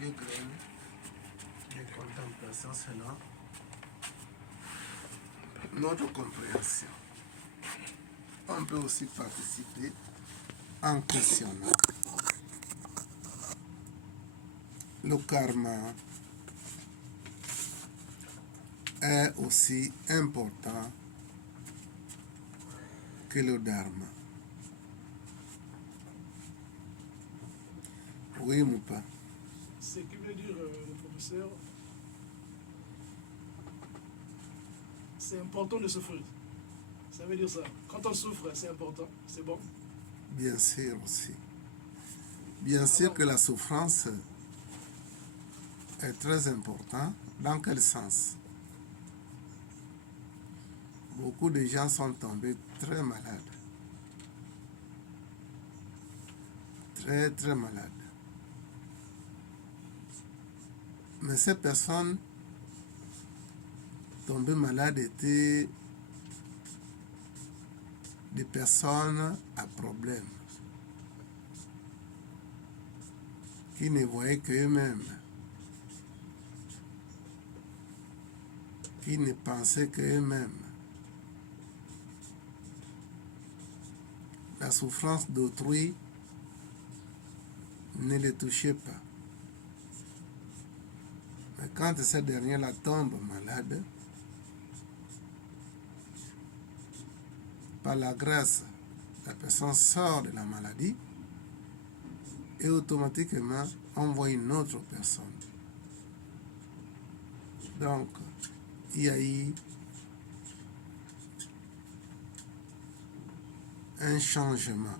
deux graines de contemplation, selon notre compréhension. On peut aussi participer en questionnant. Le karma est aussi important que le dharma. Oui, Moupa. Ce qui veut dire, le professeur, c'est important de souffrir. Ça veut dire ça. Quand on souffre, c'est important, c'est bon. Bien sûr aussi. Bien sûr que la souffrance est très importante. Dans quel sens? Beaucoup de gens sont tombés très malades. Très, très malades. Mais ces personnes tombées malades étaient des personnes à problème, qui ne voyaient qu'eux-mêmes, qui ne pensaient qu'eux-mêmes. La souffrance d'autrui ne les touchait pas. Mais quand ces derniers-là tombent malades, par la grâce, la personne sort de la maladie et automatiquement on voit une autre personne. Donc, il y a eu un changement.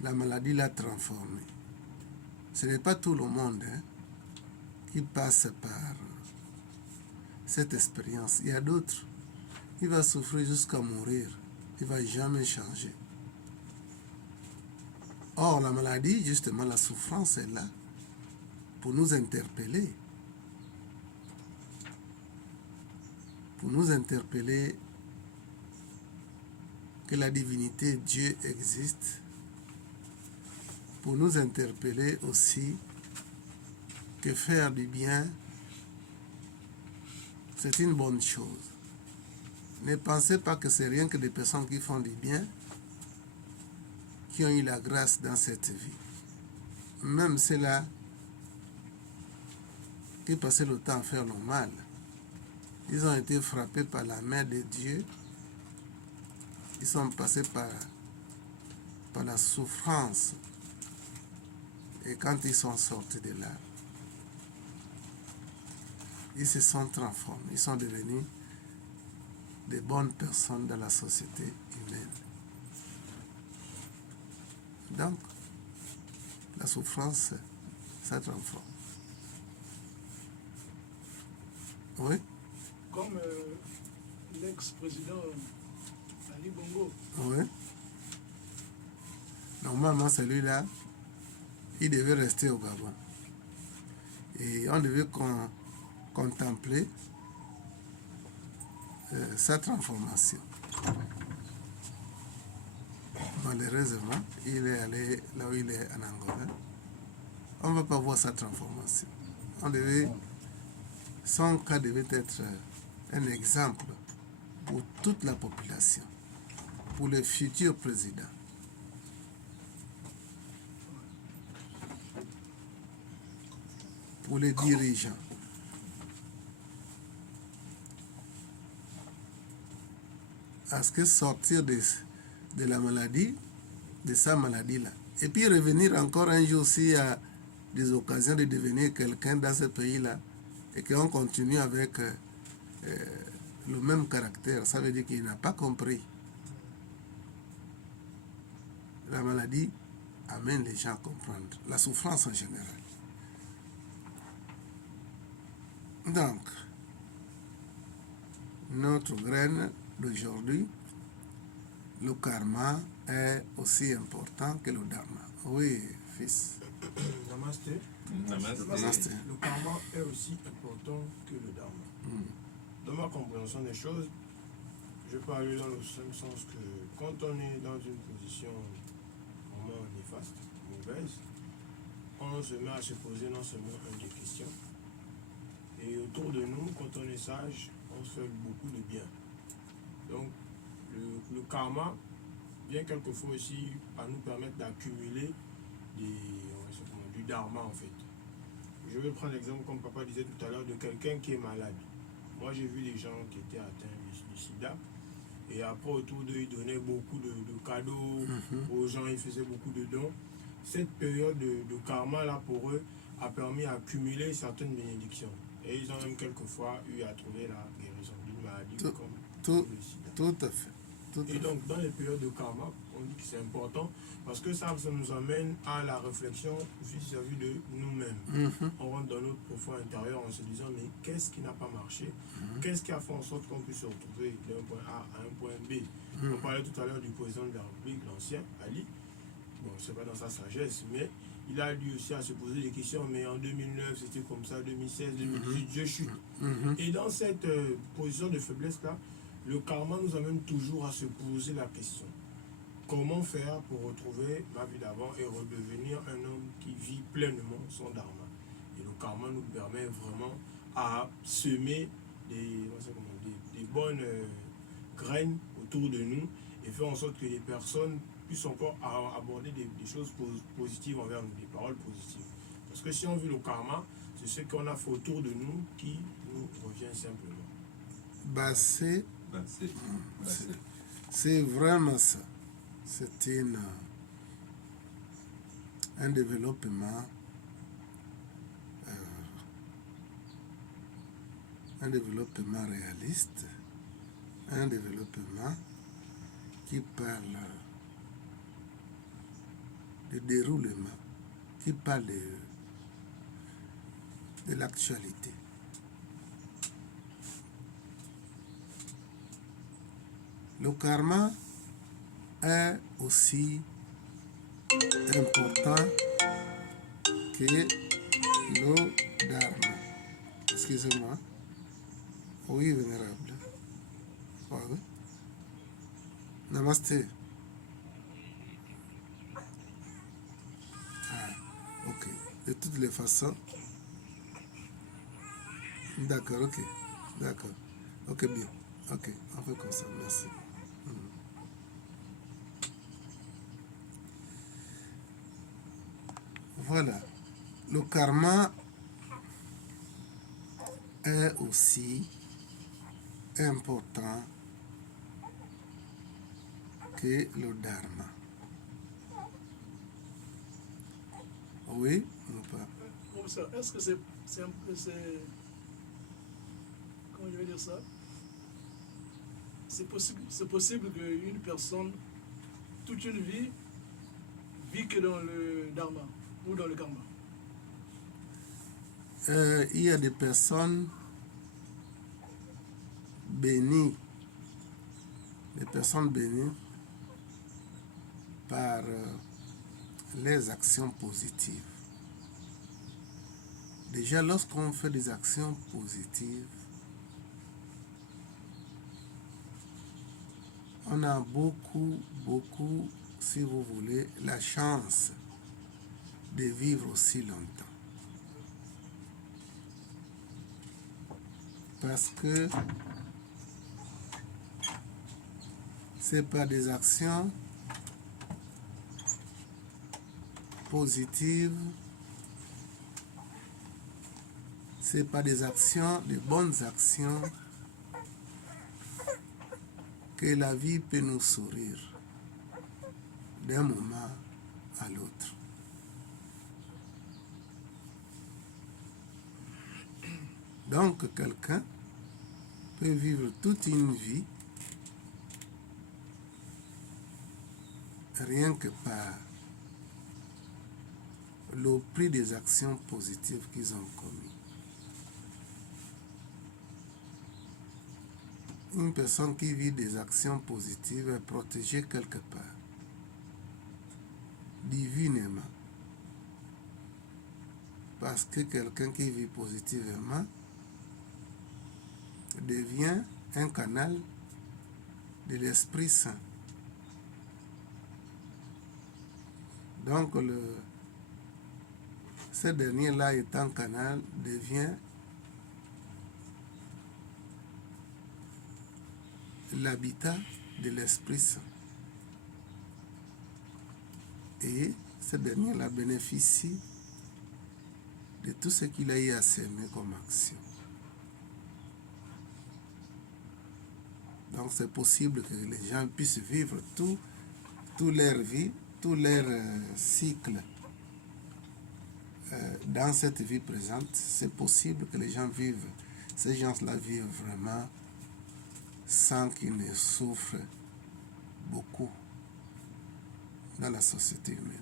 La maladie l'a transformé. Ce n'est pas tout le monde qui passe par cette expérience. Il y a d'autres qui vont souffrir jusqu'à mourir. Il ne va jamais changer. Or, la maladie, justement, la souffrance est là pour nous interpeller. Pour nous interpeller que la divinité Dieu existe. Pour nous interpeller aussi que faire du bien, c'est une bonne chose. Ne pensez pas que c'est rien que des personnes qui font du bien qui ont eu la grâce dans cette vie. Même ceux-là qui passaient le temps à faire le mal, ils ont été frappés par la main de Dieu. Ils sont passés par la souffrance. Et quand ils sont sortis de là, ils se sont transformés. Ils sont devenus des bonnes personnes dans la société humaine. Donc, la souffrance, ça transforme. Oui? Comme l'ex-président Ali Bongo. Oui. Normalement, celui-là, il devait rester au Gabon. Et on devait contempler sa transformation. Malheureusement, il est allé là où il est en Angola. On ne va pas voir sa transformation. Son cas devait être un exemple pour toute la population, pour le futur président. Pour les dirigeants. Parce que sortir de la maladie, de sa maladie-là, et puis revenir encore un jour s'il y a des occasions de devenir quelqu'un dans ce pays-là, et qu'on continue avec le même caractère, ça veut dire qu'il n'a pas compris. La maladie amène les gens à comprendre, la souffrance en général. Donc, notre graine d'aujourd'hui, le karma est aussi important que le dharma. Oui, fils. Namasté. Namasté. Le karma est aussi important que le dharma. Dans ma compréhension des choses, je peux aller dans le même sens que quand on est dans une position vraiment néfaste, mauvaise, on se met à se poser non seulement des questions, et autour de nous, quand on est sage, on se fait beaucoup de bien. Donc, le karma vient quelquefois aussi à nous permettre d'accumuler du dharma en fait. Je vais prendre l'exemple, comme papa disait tout à l'heure, de quelqu'un qui est malade. Moi, j'ai vu des gens qui étaient atteints du sida, et après, autour d'eux, ils donnaient beaucoup de cadeaux aux gens, ils faisaient beaucoup de dons. Cette période de karma-là, pour eux, a permis d'accumuler certaines bénédictions. Et ils ont même quelquefois eu à trouver la guérison d'une maladie comme le sida. Tout à fait. Et donc, dans les périodes de karma, on dit que c'est important parce que ça nous amène à la réflexion vis-à-vis de nous-mêmes. On rentre dans notre profond intérieur en se disant, mais qu'est-ce qui n'a pas marché? Qu'est-ce qui a fait en sorte qu'on puisse se retrouver d'un point A à un point B? On parlait tout à l'heure du président de la République, l'ancien Ali. Bon, c'est pas dans sa sagesse, mais il a lui aussi à se poser des questions, mais en 2009, c'était comme ça, 2016, 2018, je chute. Et dans cette position de faiblesse-là, le karma nous amène toujours à se poser la question. Comment faire pour retrouver ma vie d'avant et redevenir un homme qui vit pleinement son dharma? Et le karma nous permet vraiment à semer des bonnes graines autour de nous et faire en sorte que les personnes puissent encore aborder des choses positives envers nous, des paroles positives. Parce que si on vit le karma, c'est ce qu'on a fait autour de nous qui nous revient simplement. C'est vraiment ça. C'est un développement réaliste, un développement qui parle de déroulement, qui parle de l'actualité. Le karma est aussi important que le dharma. Excusez-moi. Oui, vénérable. Oui. Namaste. Ok. De toutes les façons. D'accord, ok. D'accord. Ok, bien. Ok, on fait comme ça. Merci. Voilà. Le karma est aussi important que le dharma. Oui, ou pas? Professeur, est-ce que c'est comment je vais dire ça? C'est possible qu'une personne, toute une vie, vit que dans le dharma ou dans le karma? Il y a des personnes bénies, par les actions positives. Déjà, lorsqu'on fait des actions positives, on a beaucoup, si vous voulez, la chance de vivre aussi longtemps. Parce que c'est pas des actions positives, c'est pas des actions, des bonnes actions que la vie peut nous sourire d'un moment à l'autre. Donc, quelqu'un peut vivre toute une vie rien que par le prix des actions positives qu'ils ont commises. Une personne qui vit des actions positives est protégée quelque part, divinement. Parce que quelqu'un qui vit positivement devient un canal de l'Esprit Saint. Donc ce dernier-là étant canal devient l'habitat de l'Esprit Saint. Et ce dernier-là bénéficie de tout ce qu'il a eu à s'aimer comme action. Donc c'est possible que les gens puissent vivre toute leur vie, tout leur cycle dans cette vie présente. C'est possible que les gens vivent, ces gens-là vivent vraiment sans qu'ils ne souffrent beaucoup dans la société humaine.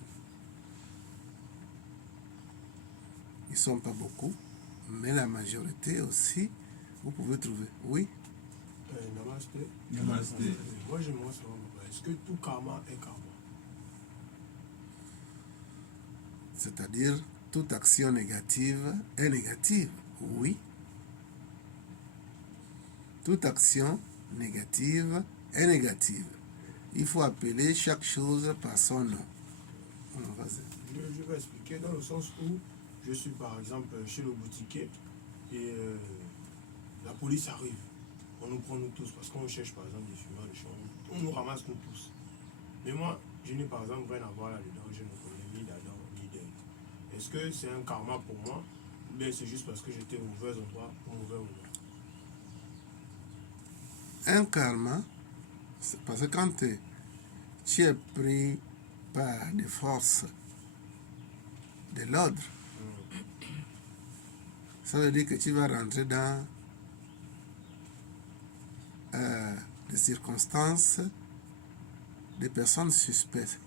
Ils ne sont pas beaucoup, mais la majorité aussi, vous pouvez trouver. Oui. Namasté. Namasté. Moi, j'aimerais savoir, est-ce que tout karma est karma? C'est-à-dire, toute action négative est négative. Oui. Toute action négative est négative. Il faut appeler chaque chose par son nom. Je vais expliquer dans le sens où je suis par exemple chez le boutiquier et la police arrive. On nous prend nous tous parce qu'on cherche par exemple des fumeurs, des choses. On nous ramasse nous tous. Mais moi, je n'ai par exemple rien à voir là-dedans. Je ne connais ni d'Adam ni d'Ève. Est-ce que c'est un karma pour moi ou bien c'est juste parce que j'étais au mauvais endroit au mauvais moment? Un karma, c'est parce que quand tu es pris par des forces de l'ordre, ça veut dire que tu vas rentrer dans des circonstances de personnes suspectes.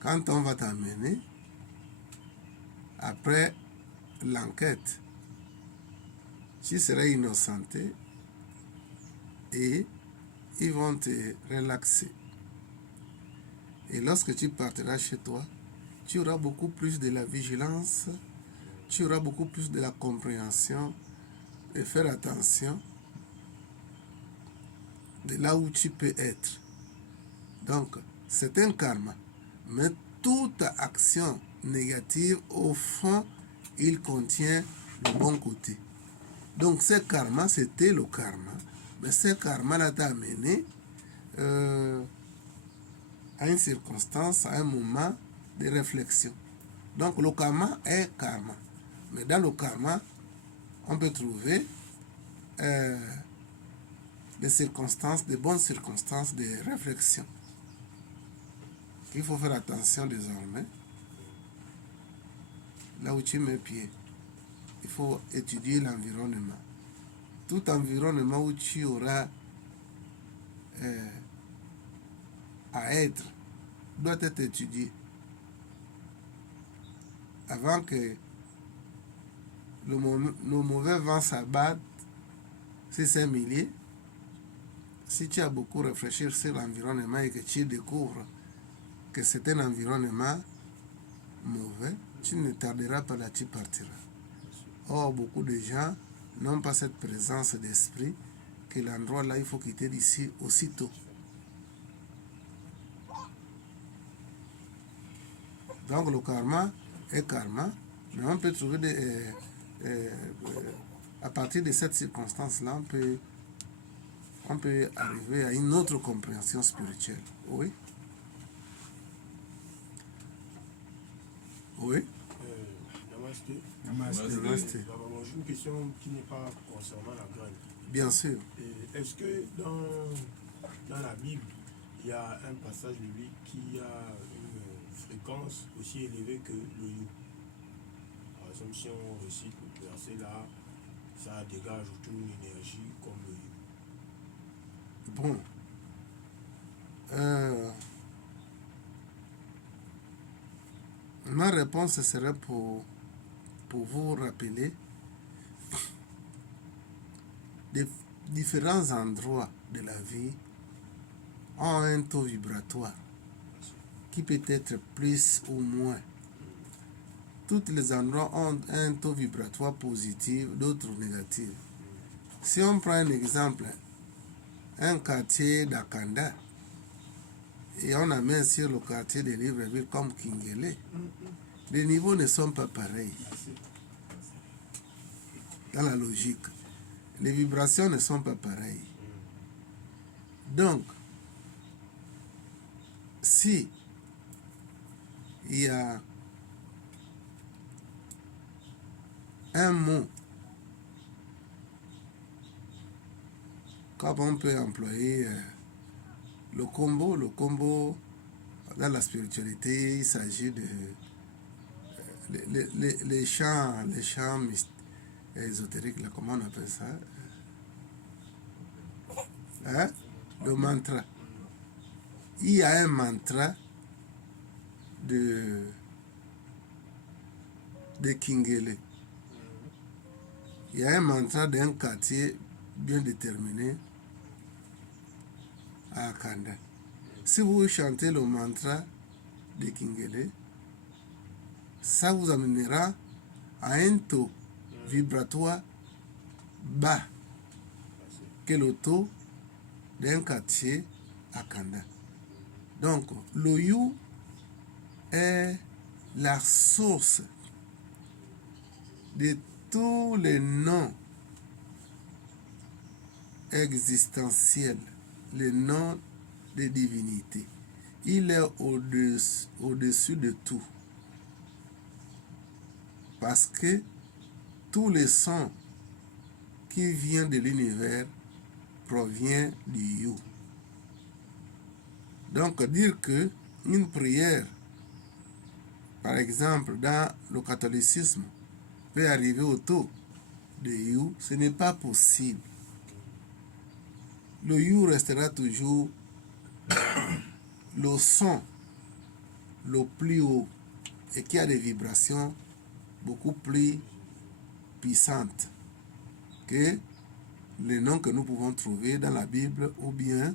Quand on va t'amener, après l'enquête, tu seras innocenté et ils vont te relaxer. Et lorsque tu partiras chez toi, tu auras beaucoup plus de la vigilance, tu auras beaucoup plus de la compréhension et faire attention de là où tu peux être. Donc, c'est un karma. Mais toute action négative, au fond, il contient le bon côté. Donc, ce karma, c'était le karma. Mais ce karma-là t'a amené à une circonstance, à un moment de réflexion. Donc, le karma est karma. Mais dans le karma, on peut trouver des circonstances, des bonnes circonstances de réflexion. Il faut faire attention désormais. Là où tu mets pied, il faut étudier l'environnement. Tout environnement où tu auras à être doit être étudié avant que le mauvais vent s'abatte sur ces milliers. Si tu as beaucoup réfléchi sur l'environnement et que tu découvres que c'est un environnement mauvais, tu ne tarderas pas là, tu partiras. Or, beaucoup de gens n'ont pas cette présence d'esprit que l'endroit là, il faut quitter d'ici aussitôt. Donc, le karma est karma, mais on peut trouver à partir de cette circonstance-là, on peut arriver à une autre compréhension spirituelle. Oui. Oui. Namasté. Namasté. J'ai une question qui n'est pas concernant la graine. Bien sûr. Est-ce que dans la Bible, il y a un passage biblique qui a une fréquence aussi élevée que le you? Par exemple, si on récite le verset là, ça dégage toute une énergie comme le you. Bon. Ma réponse serait pour vous rappeler des différents endroits de la vie ont un taux vibratoire qui peut être plus ou moins. Tous les endroits ont un taux vibratoire positif, d'autres négatifs. Si on prend un exemple, un quartier d'Akanda, et on amène sur le quartier de Libreville comme Kingele, les niveaux ne sont pas pareils. Dans la logique, les vibrations ne sont pas pareilles. Donc, si il y a un mot, comme on peut employer le combo dans la spiritualité, il s'agit de les chants ésotériques, là, comment on appelle ça? Hein? Le mantra. Il y a un mantra de Kingele. Il y a un mantra d'un quartier bien déterminé à Akanda. Si vous chantez le mantra de Kingele, ça vous amènera à un taux vibratoire bas que le taux d'un quartier à Kanda. Donc, l'Oyu est la source de tous les noms existentiels, les noms des divinités. Il est au-dessus de tout. Parce que tous les sons qui viennent de l'univers proviennent du You. Donc, dire que une prière, par exemple, dans le catholicisme, peut arriver au taux de You, ce n'est pas possible. Le You restera toujours le son le plus haut et qui a des vibrations beaucoup plus puissantes que les noms que nous pouvons trouver dans la Bible ou bien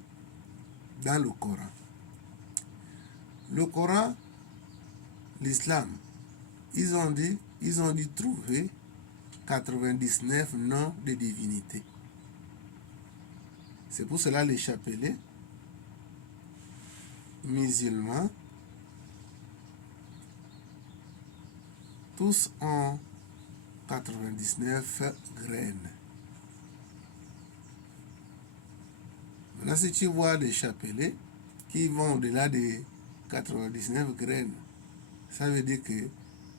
dans le Coran. Le Coran, l'islam, ils ont dû trouver 99 noms de divinités. C'est pour cela les chapelets musulmans, tous ont 99 graines. Maintenant, si tu vois des chapelets qui vont au-delà des 99 graines, ça veut dire que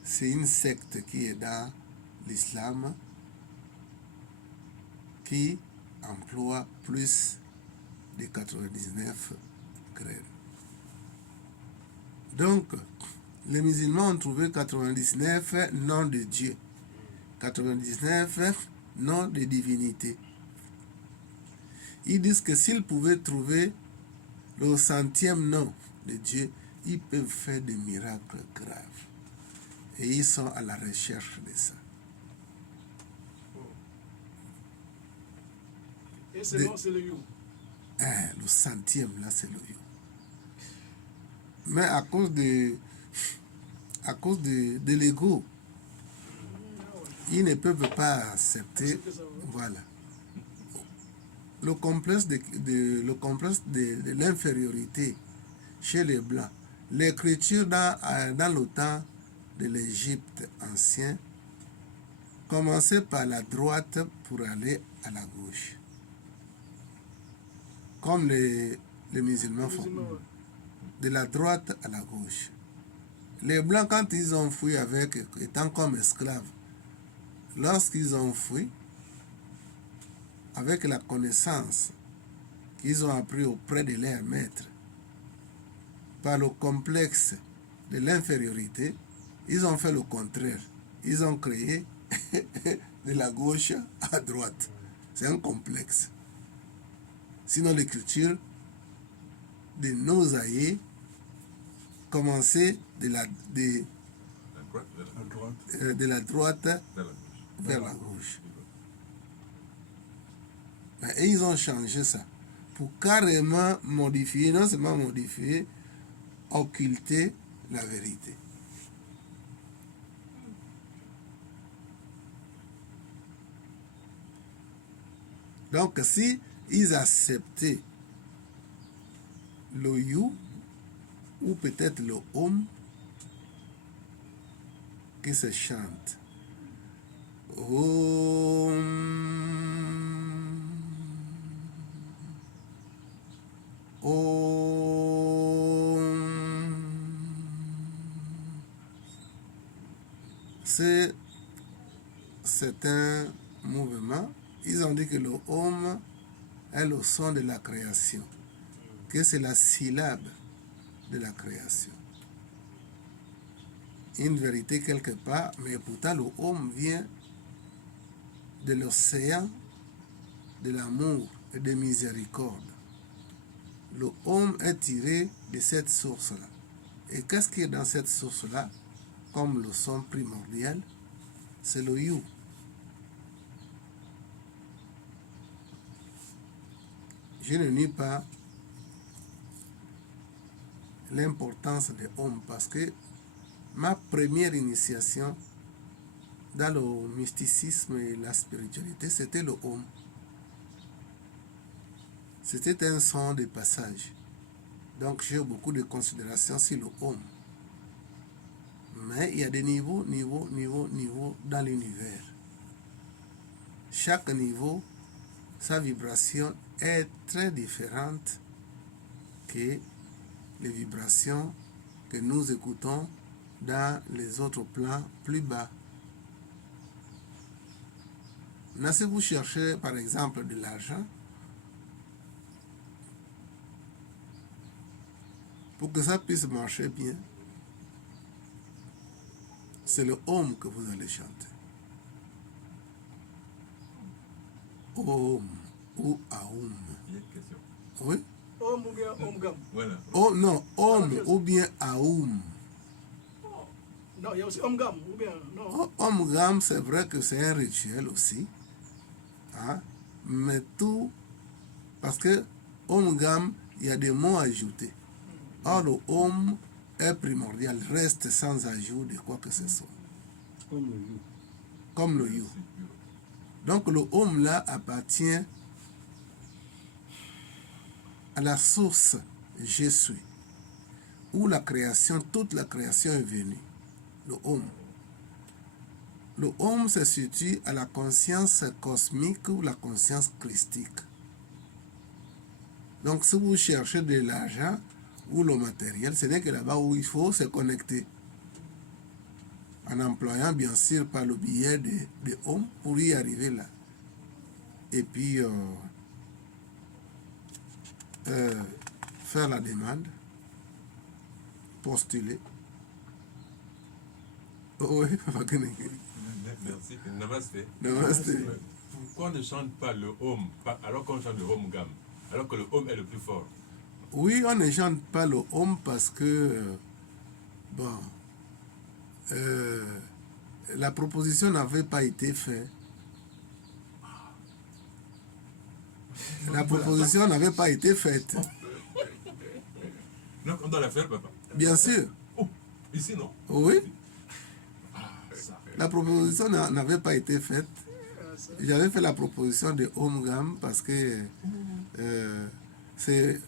c'est une secte qui est dans l'islam qui emploie plus de 99 graines. Donc, les musulmans ont trouvé 99 noms de Dieu, 99 noms de divinité. Ils disent que s'ils pouvaient trouver le 100e nom de Dieu, ils peuvent faire des miracles graves. Et ils sont à la recherche de ça. Et c'est bon, c'est le You. Le 100e, là, c'est le You. Mais à cause de l'ego, ils ne peuvent pas accepter. Voilà. Le complexe de l'infériorité chez les Blancs. L'écriture dans le temps de l'Égypte ancien commençait par la droite pour aller à la gauche. Comme les musulmans font. De la droite à la gauche. Les Blancs, quand ils ont fui étant comme esclaves, lorsqu'ils ont fui, avec la connaissance qu'ils ont appris auprès de leurs maîtres, par le complexe de l'infériorité, ils ont fait le contraire. Ils ont créé de la gauche à droite. C'est un complexe. Sinon, l'écriture de nos aïeux commençait de la droite vers la gauche. Et ils ont changé ça pour carrément modifier, non seulement modifier, occulter la vérité. Donc, si ils acceptaient le You, ou peut-être le Om qui se chante. Om. Om. C'est un mouvement. Ils ont dit que le Om est le son de la création, que c'est la syllabe de la création. Une vérité quelque part, mais pourtant le Om vient de l'océan de l'amour et de miséricorde. Le Om est tiré de cette source-là. Et qu'est-ce qui est dans cette source-là, comme le son primordial? C'est le You. Je ne nie pas l'importance de Om parce que ma première initiation dans le mysticisme et la spiritualité, c'était le Om. C'était un son de passage. Donc j'ai beaucoup de considérations sur le Om. Mais il y a des niveaux dans l'univers. Chaque niveau, sa vibration est très différente que les vibrations que nous écoutons dans les autres plans plus bas. Mais si vous cherchez par exemple de l'argent, pour que ça puisse marcher bien, c'est le Om que vous allez chanter. Om ou Aum. Il y a une question. Oui? Om ou bien Om Gam. Voilà. Oh non, Om ou bien Aum. Non, il y a aussi Om Gam ou bien non. Oh, Om Gam, c'est vrai que c'est un rituel aussi. Hein? Mais tout, parce que Om Gam, il y a des mots ajoutés. Or, le Om est primordial, reste sans ajout de quoi que ce soit. Comme le You. Comme le You. Donc le Om là appartient à la source je suis, où la création, toute la création est venue. Le Om. Le Om se situe à la conscience cosmique ou la conscience christique. Donc si vous cherchez de l'argent ou le matériel, ce n'est que là-bas où il faut se connecter. En employant bien sûr par le biais de Om pour y arriver là. Et puis faire la demande, postuler. Oui, Merci. Namaste. Namaste. Pourquoi on ne chante pas le Om alors qu'on chante le Om Gam, alors que le Om est le plus fort? Oui, on ne chante pas le Om parce que la proposition n'avait pas été faite. La proposition n'avait pas été faite. Donc on doit la faire, papa. Bien sûr. Oh, ici non? Oui. Ah, ça. La proposition n'avait pas été faite. J'avais fait la proposition de Om Gam parce que c'est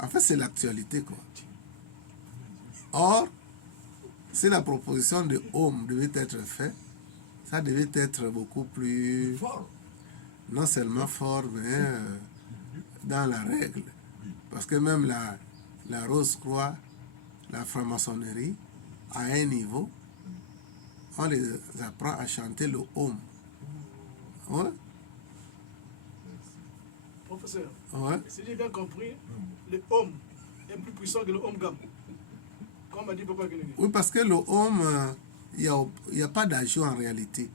en fait c'est l'actualité quoi. Or, si la proposition de Om devait être faite, ça devait être beaucoup plus Fort. non seulement fort, mais dans la règle. Parce que même la Rose-Croix, la franc-maçonnerie, à un niveau, on les apprend à chanter le Om. Ouais? Professeur, Ouais? si j'ai bien compris, le Om est plus puissant que le Om Gam. Comme a dit Papa Guinée. Oui, parce que le Om, il n'y a pas d'ajout en réalité.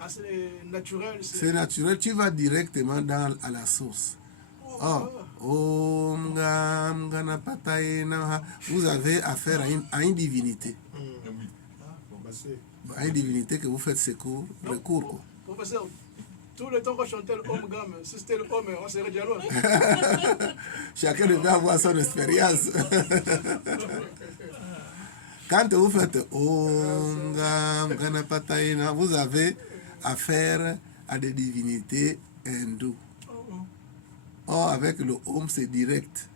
Ah, c'est naturel. C'est naturel, tu vas directement à la source. Oh, Om Gam Ganapataye Namaha. Vous avez affaire à une divinité. Oui. Bon, bah, c'est... À une divinité que vous faites ses cours, le cours. Quoi. Professeur, tout le temps qu'on chantait le Om Gam, si c'était le Om, on serait déjà loin. Chacun devait avoir son expérience. Quand vous faites Om Gam Ganapataye Namaha, vous avez affaire à des divinités hindoues. Or, avec le Om, c'est direct.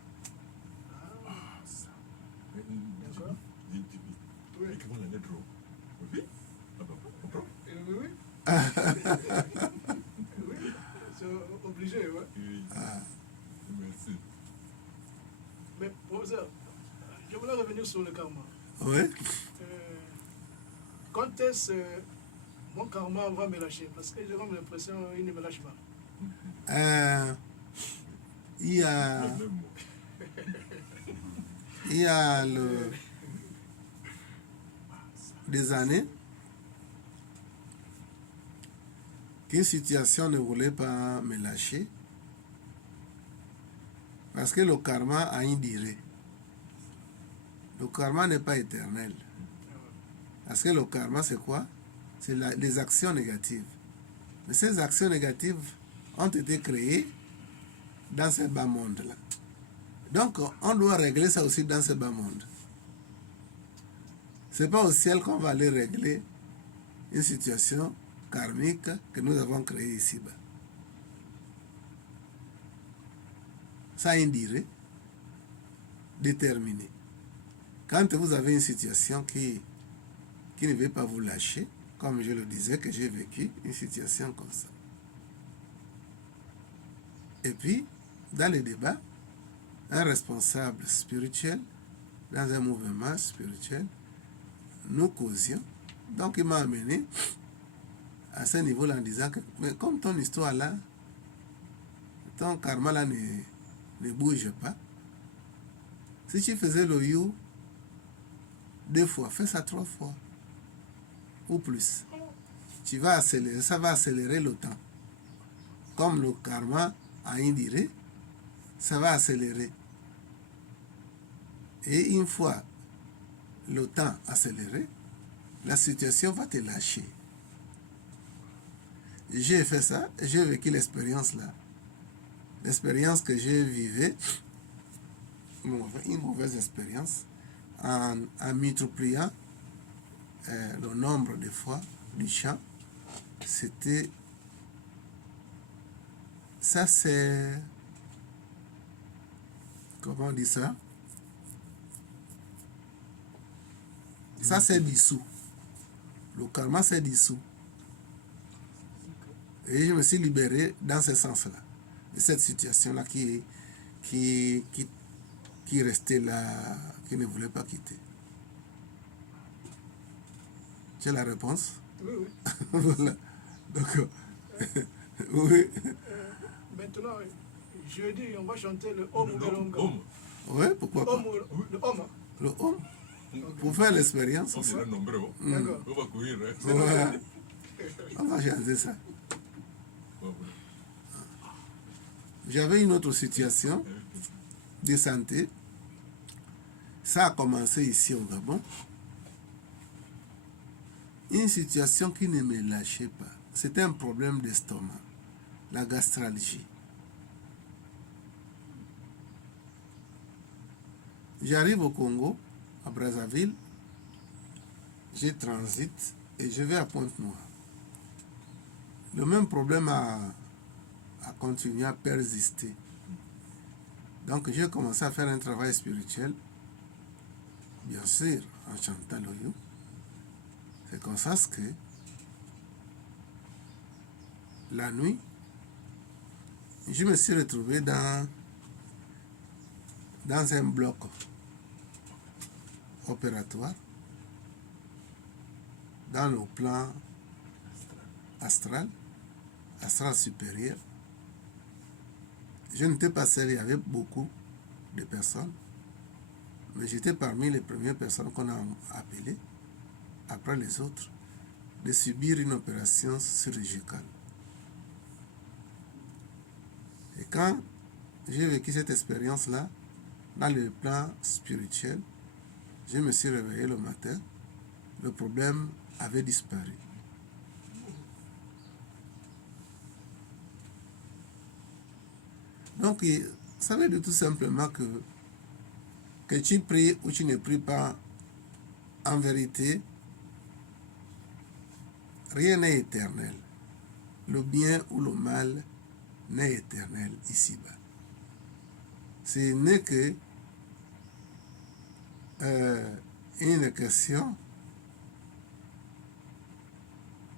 Oui. Oui. Et comment la lettre ro? Oui. Ah bah, comprends? Oui. Oui. C'est obligé, ouais. Oui. Merci. Mais, professeur, je voulais revenir sur le karma. Oui. Quand est-ce mon karma va me lâcher? Parce que j'ai comme l'impression qu'il ne me lâche pas. Il y a, Le même mot. il y a des années qu'une situation ne voulait pas me lâcher parce que le karma a une durée. Le karma n'est pas éternel. Parce que le karma, c'est quoi? C'est les actions négatives. Mais ces actions négatives ont été créées dans ce bas monde-là. Donc, on doit régler ça aussi dans ce bas monde. Ce n'est pas au ciel qu'on va aller régler une situation karmique que nous avons créée ici-bas. Ça a une durée déterminée. Quand vous avez une situation qui ne veut pas vous lâcher, comme je le disais, que j'ai vécu une situation comme ça. Et puis, dans les débats, un responsable spirituel, dans un mouvement spirituel, nous causions. Donc, il m'a amené à ce niveau-là en disant que, mais comme ton histoire là, ton karma là ne bouge pas, si tu faisais le you 2 fois, fais ça 3 fois ou plus. Tu vas accélérer, ça va accélérer le temps. Comme le karma a une durée, ça va accélérer. Et une fois le temps accéléré, la situation va te lâcher. J'ai fait ça, j'ai vécu l'expérience là. L'expérience que j'ai vivée, une mauvaise expérience, en multipliant le nombre de fois du chant. C'était... Ça c'est... Comment on dit ça? Ça c'est dissous. Le karma s'est dissous. Et je me suis libéré dans ce sens-là. De cette situation-là qui restait là, qui ne voulait pas quitter. J'ai la réponse? Oui, oui. Voilà. Donc, oui. Maintenant, jeudi, on va chanter le Homme ou le Longa. Homme. Oui, pourquoi pas? Le Homme. Le homme. Pour faire l'expérience. On est nombreux. D'accord. On va courir. Ouais. On va changer ça. J'avais une autre situation de santé. Ça a commencé ici au Gabon. Une situation qui ne me lâchait pas. C'était un problème d'estomac, la gastralgie. J'arrive au Congo, à Brazzaville, je transite et je vais à Pointe-Noire. Le même problème a continué à persister. Donc j'ai commencé à faire un travail spirituel, bien sûr, en chantant l'oyo. C'est comme ça que la nuit, je me suis retrouvé dans un bloc opératoire, dans le plan astral supérieur. Je n'étais pas seul, il y avait beaucoup de personnes, mais j'étais parmi les premières personnes qu'on a appelées, après les autres, de subir une opération chirurgicale. Et quand j'ai vécu cette expérience-là, dans le plan spirituel, je me suis réveillé le matin, le problème avait disparu. Donc, ça veut dire tout simplement que tu pries ou tu ne pries pas, en vérité, rien n'est éternel. Le bien ou le mal n'est éternel ici-bas. Ce n'est que une question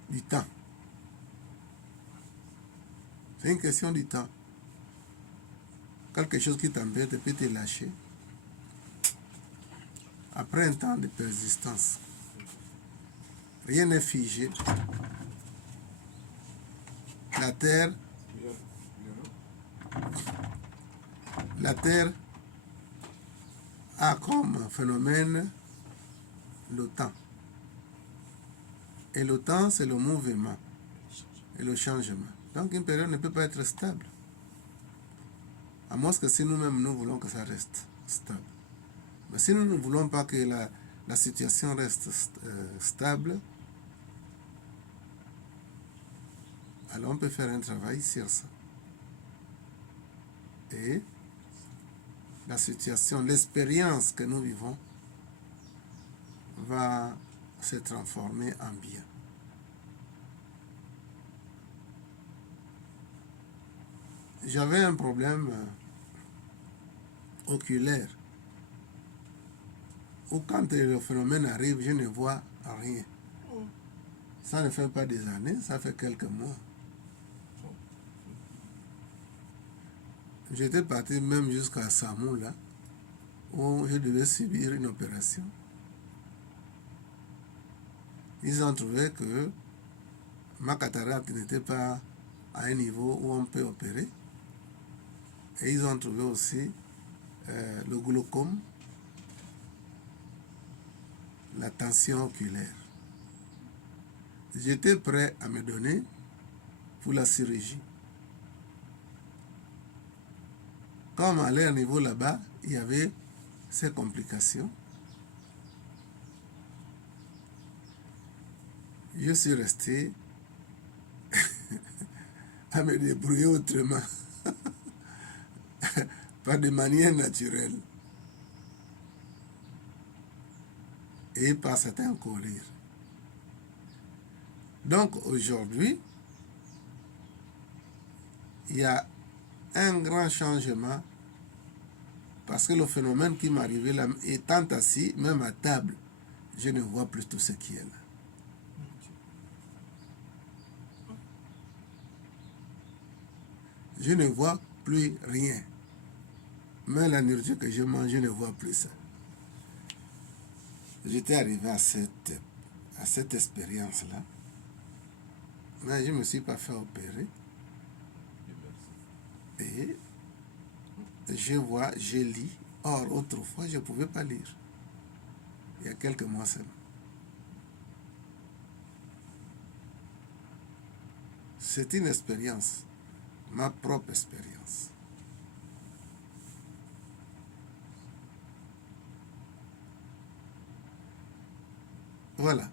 du temps. C'est une question du temps. Quelque chose qui t'embête peut te lâcher. Après un temps de persistance, rien n'est figé. La terre a comme phénomène le temps. Et le temps, c'est le mouvement et le changement. Donc une période ne peut pas être stable. À moins que si nous-mêmes nous voulons que ça reste stable. Mais si nous ne voulons pas que la situation reste stable, alors on peut faire un travail sur ça. Et la situation, l'expérience que nous vivons va se transformer en bien. J'avais un problème oculaire où quand le phénomène arrive, je ne vois rien. Ça ne fait pas des années, ça fait quelques mois. J'étais parti même jusqu'à Samou, là, où je devais subir une opération. Ils ont trouvé que ma cataracte n'était pas à un niveau où on peut opérer. Et ils ont trouvé aussi le glaucome, la tension oculaire. J'étais prêt à me donner pour la chirurgie. Comme à leur niveau là-bas, il y avait ces complications. Je suis resté à me débrouiller autrement, pas de manière naturelle, et par certains courir. Donc aujourd'hui, il y a un grand changement parce que le phénomène qui m'est arrivé là, étant assis, même à table, je ne vois plus tout ce qui est là. Je ne vois plus rien. Même la nourriture que je mange, je ne vois plus ça. J'étais arrivé à cette expérience-là, mais je ne me suis pas fait opérer. Et je vois, je lis. Or, autrefois, je ne pouvais pas lire. Il y a quelques mois seulement. C'est une expérience, ma propre expérience. Voilà.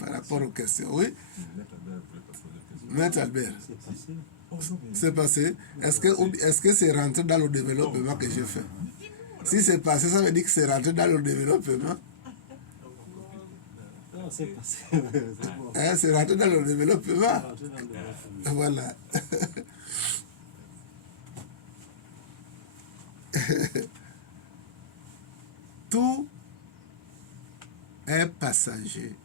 Par rapport aux questions, oui. Maître Albert. C'est passé. Est-ce que c'est rentré dans le développement que j'ai fait? Si c'est passé, ça veut dire que c'est rentré dans le développement. Non, c'est passé. C'est rentré dans le développement. Voilà. Tout est passager.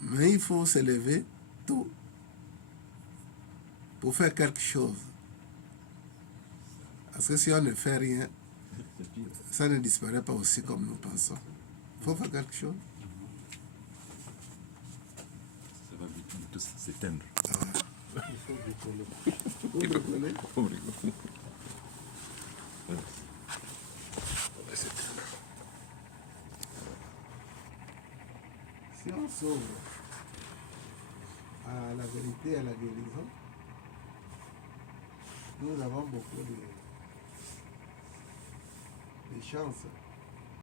Mais il faut se lever tôt pour faire quelque chose. Parce que si on ne fait rien, ça ne disparaît pas aussi comme nous pensons. Il faut faire quelque chose. Ça va vite s'éteindre. Il faut bricoler. Vous bricolez? Faut bricoler. Si on s'ouvre à la vérité et à la guérison, nous avons beaucoup de chances.